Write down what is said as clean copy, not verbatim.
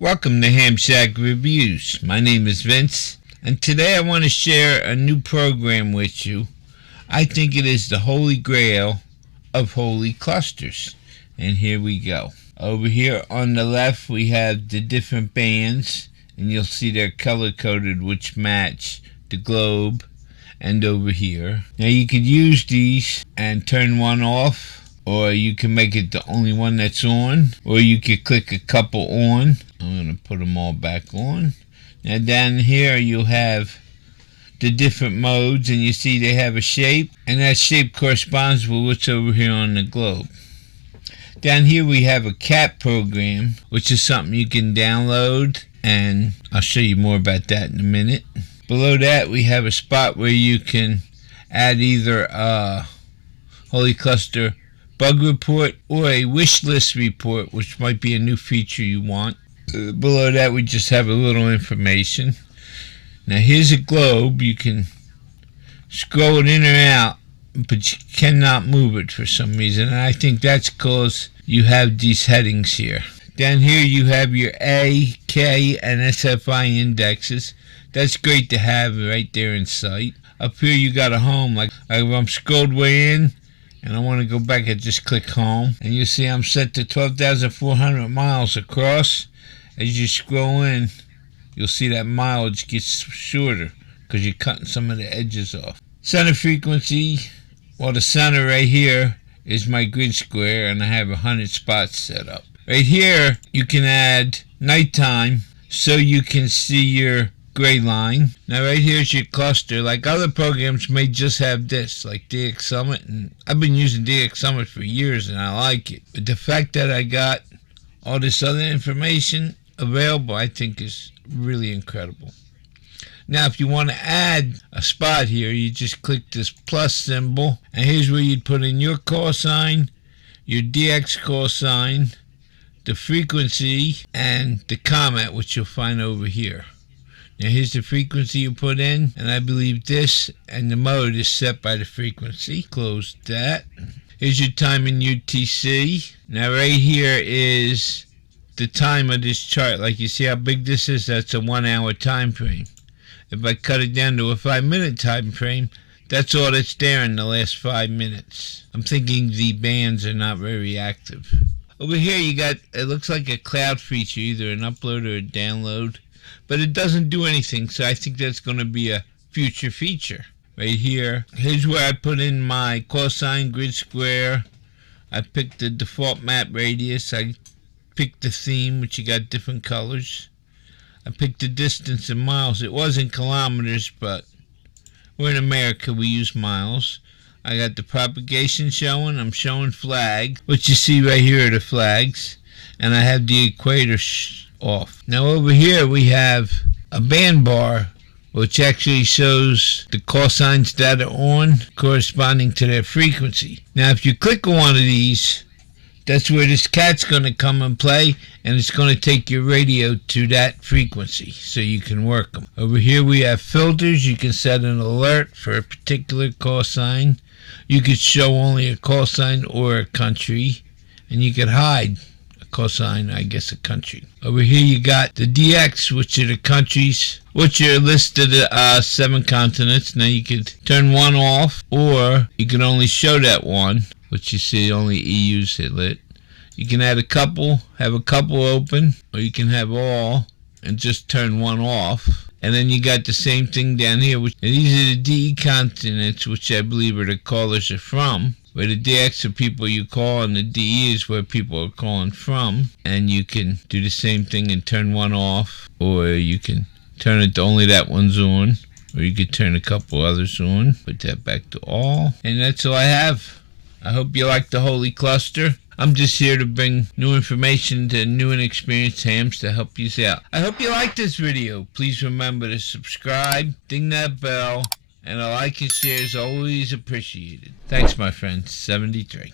Welcome to Ham Shack Reviews. My name is Vince, and today I want to share a new program with you. I think it is the holy grail of holy clusters. And here we go. Over here on the left we have the different bands, and you'll see they're color-coded which match the globe. And over here, now you could use these and turn one off, or you can make it the only one that's on, or you could click a couple on. I'm going to put them all back on. Now down here you'll have the different modes, and you see they have a shape, and that shape corresponds with what's over here on the globe. Down here we have a cat program, which is something you can download, and I'll show you more about that in a minute. Below that we have a spot where you can add either a Holy Cluster bug report or a wish list report, which might be a new feature you want. Below that we just have a little information. Now here's a globe. You can scroll it in or out, but you cannot move it for some reason, and I think that's because you have these headings here. Down here you have your A, K, and SFI indexes. That's great to have right there in sight. Up here you got a home. Like if I'm scrolled way in and I want to go back, I just click home, and you see I'm set to 12,400 miles across. As you scroll in, you'll see that mileage gets shorter because you're cutting some of the edges off. Center frequency, well, the center right here is my grid square, and I have 100 spots set up. Right here you can add nighttime so you can see your gray line. Now right here is your cluster. Like other programs may just have this, like DX Summit, and I've been using DX Summit for years and I like it. But the fact that I got all this other information available, I think is really incredible. Now if you want to add a spot here, you just click this plus symbol, and here's where you'd put in your call sign, your DX call sign, the frequency, and the comment, which you'll find over here. Now here's the frequency you put in, and I believe this and the mode is set by the frequency. Close that. Here's your time in UTC. Now right here is the time of this chart. Like you see how big this is? That's a 1 hour time frame. If I cut it down to a 5-minute time frame, that's all that's there in the last 5 minutes. I'm thinking the bands are not very active. Over here you got, it looks like a cloud feature, either an upload or a download. But it doesn't do anything, so I think that's going to be a future feature. Right here, here's where I put in my call sign, grid square. I picked the default map radius. I picked the theme, which you got different colors. I picked the distance in miles. It was in kilometers, but we're in America, we use miles. I got the propagation showing. I'm showing flag, which you see right here are the flags. And I have the equator off. Now over here we have a band bar, which actually shows the call signs that are on corresponding to their frequency. Now if you click on one of these, that's where this cat's going to come and play, and it's going to take your radio to that frequency so you can work them. Over here we have filters. You can set an alert for a particular call sign. You could show only a call sign or a country, and you could hide call sign, I guess a country. Over here you got the DX, which are the countries, which are listed 7 continents. Now you could turn one off, or you can only show that one, which you see only EU's hit lit. You can add a couple, have a couple open, or you can have all and just turn one off. And then you got the same thing down here, and these are the DE continents, which I believe are the callers are from. Where the DX are people you call, and the DE is where people are calling from. And you can do the same thing and turn one off, or you can turn it to only that one's on, or you could turn a couple others on. Put that back to all. And that's all I have. I hope you like the Holy Cluster. I'm just here to bring new information to new and experienced hams to help you out. I hope you like this video. Please remember to subscribe, ding that bell, and a like and share is always appreciated. Thanks, my friends. 73.